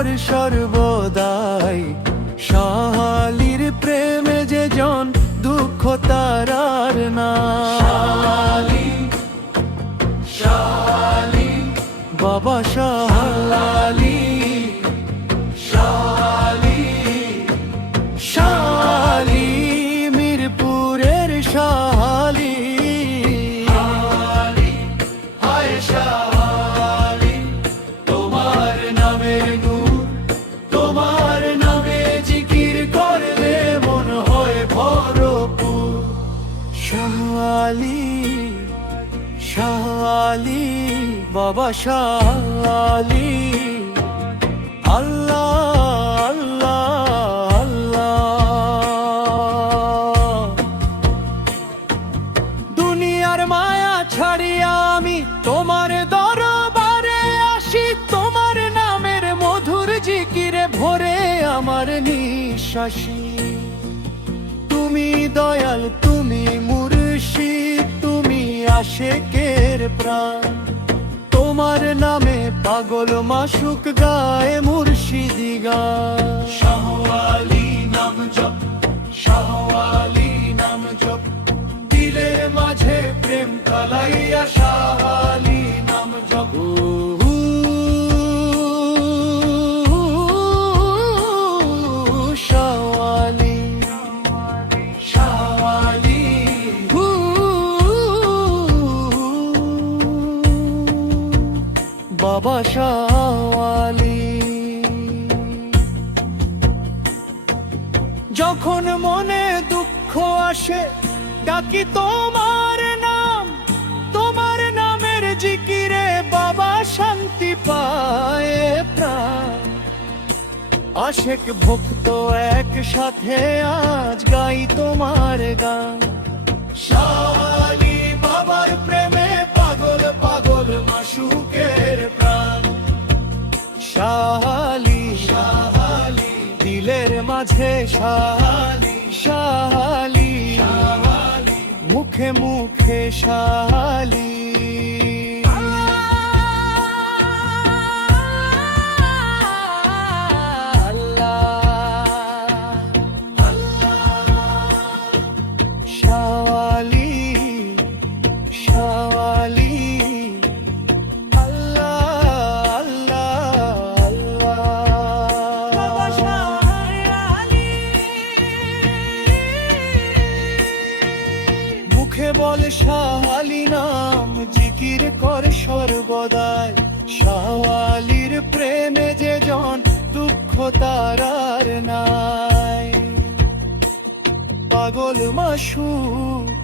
কর সর্বদাই। শাহালির প্রেমে যে জন দুঃখ তার আর নাই। শাহালি বাবা শাহালি, শাহালি শাহালি মিরপুরের শাহালি। হায় শাহালি তোমার নামের নূর, তোমার নামে জিকির করলে মন হয় ভরপুর। শাহালি শাহালি বাবা শাহালি। আল্লাহ আল্লাহ আল্লাহ। দুনিয়ার মায়া ছাড়িয়া আমি তোমার দরবারে আসি। তোমার নামের মধুর জিকিরে ভরে আমার নিঃশ্বাসী। তুমি দয়াল, তুমি মুর্শিদ, তুমি আশেকের প্রাণ। তোমার নামে পাগল মাশুক গায় মুর্শিদি গান। শাহওয়ালি নাম জপ, শাহওয়ালি নাম জপ, দিলের মাঝে প্রেম কালাইয়া শাহালি নাম জপ। শাহওয়ালি শাহওয়ালি বাবা শাহওয়ালি। যখন মনে দুঃখ আসে ডাকি তোমার নাম। তোমার নামের জিকিরে বাবা শান্তি পায় প্রাণ। আশেক ভক্ত একসাথে আজ গাই তোমার গান। শাহালি বাবার প্রেমে পাগল পাগল মাশুকের প্রাণ। শাহালি শাহালি দিলের মাঝে শাহালি, শাহালি মুখে মুখে শাহালি। শাহালি শাহালি আল্লাহ আল্লাহ আল্লাহ। মুখে বল শাহালি নাম, জিকির কর সর্বদাই। শাহালির প্রেমে যে জন দুঃখ তার আর নাই। পাগল মাশুক